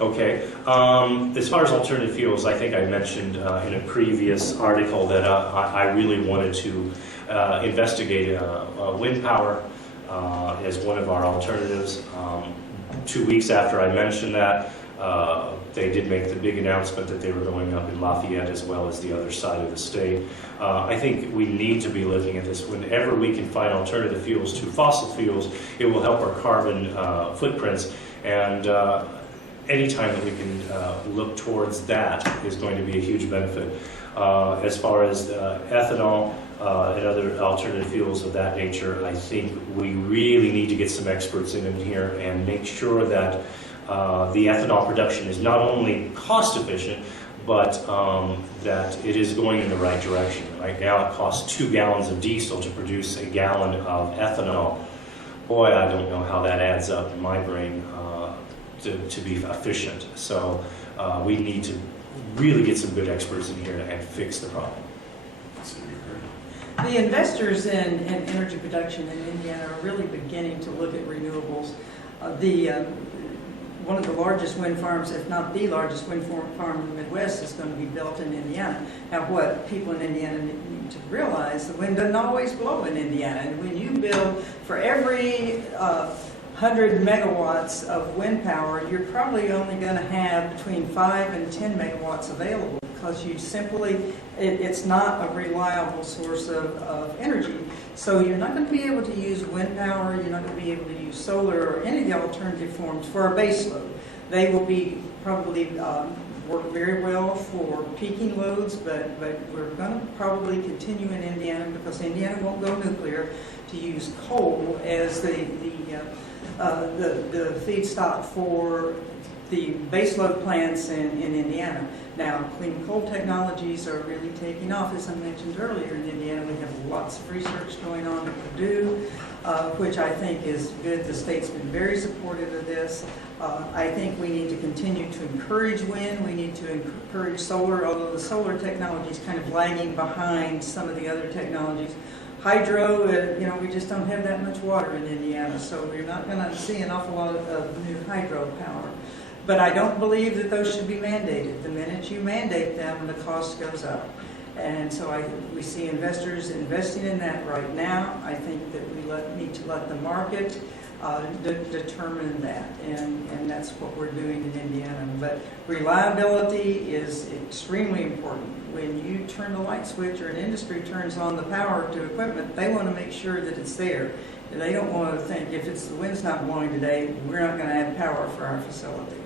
Okay. As far as alternative fuels, I think I mentioned in a previous article that I really wanted to investigate wind power as one of our alternatives. 2 weeks after I mentioned that, they did make the big announcement that they were going up in Lafayette as well as the other side of the state. I think we need to be looking at this. Whenever we can find alternative fuels to fossil fuels, it will help our carbon footprints, and anytime that we can look towards that is going to be a huge benefit. As far as ethanol and other alternative fuels of that nature, I think we really need to get some experts in here and make sure that the ethanol production is not only cost efficient, but that it is going in the right direction. Right now it costs 2 gallons of diesel to produce a gallon of ethanol. Boy, I don't know how that adds up in my brain to be efficient. So we need to really get some good experts in here and fix the problem. The investors in energy production in Indiana are really beginning to look at renewables. One of the largest wind farms, if not the largest wind farm in the Midwest, is going to be built in Indiana. Now, what people in Indiana need to realize, the wind doesn't always blow in Indiana. And when you build, for every 100 megawatts of wind power, you're probably only going to have between 5 and 10 megawatts available, because you simply, it's not a reliable source of energy. So you're not going to be able to use wind power, you're not going to be able to use solar or any of the alternative forms for a base load. They will be probably work very well for peaking loads, but we're going to probably continue in Indiana, because Indiana won't go nuclear, to use coal as the feedstock for the baseload plants in Indiana. Now, clean coal technologies are really taking off. As I mentioned earlier, in Indiana we have lots of research going on at Purdue, which I think is good. The state's been very supportive of this. I think we need to continue to encourage wind. We need to encourage solar, although the solar technology is kind of lagging behind some of the other technologies. Hydro, we just don't have that much water in Indiana, so we're not going to see an awful lot of new hydro power. But I don't believe that those should be mandated. The minute you mandate them, the cost goes up. And so we see investors investing in that right now. I think that we need to let the market determine that, and that's what we're doing in Indiana. But reliability is extremely important. When you turn the light switch, or an industry turns on the power to equipment, they want to make sure that it's there. And they don't want to think, if the wind's not blowing today, we're not going to have power for our facility.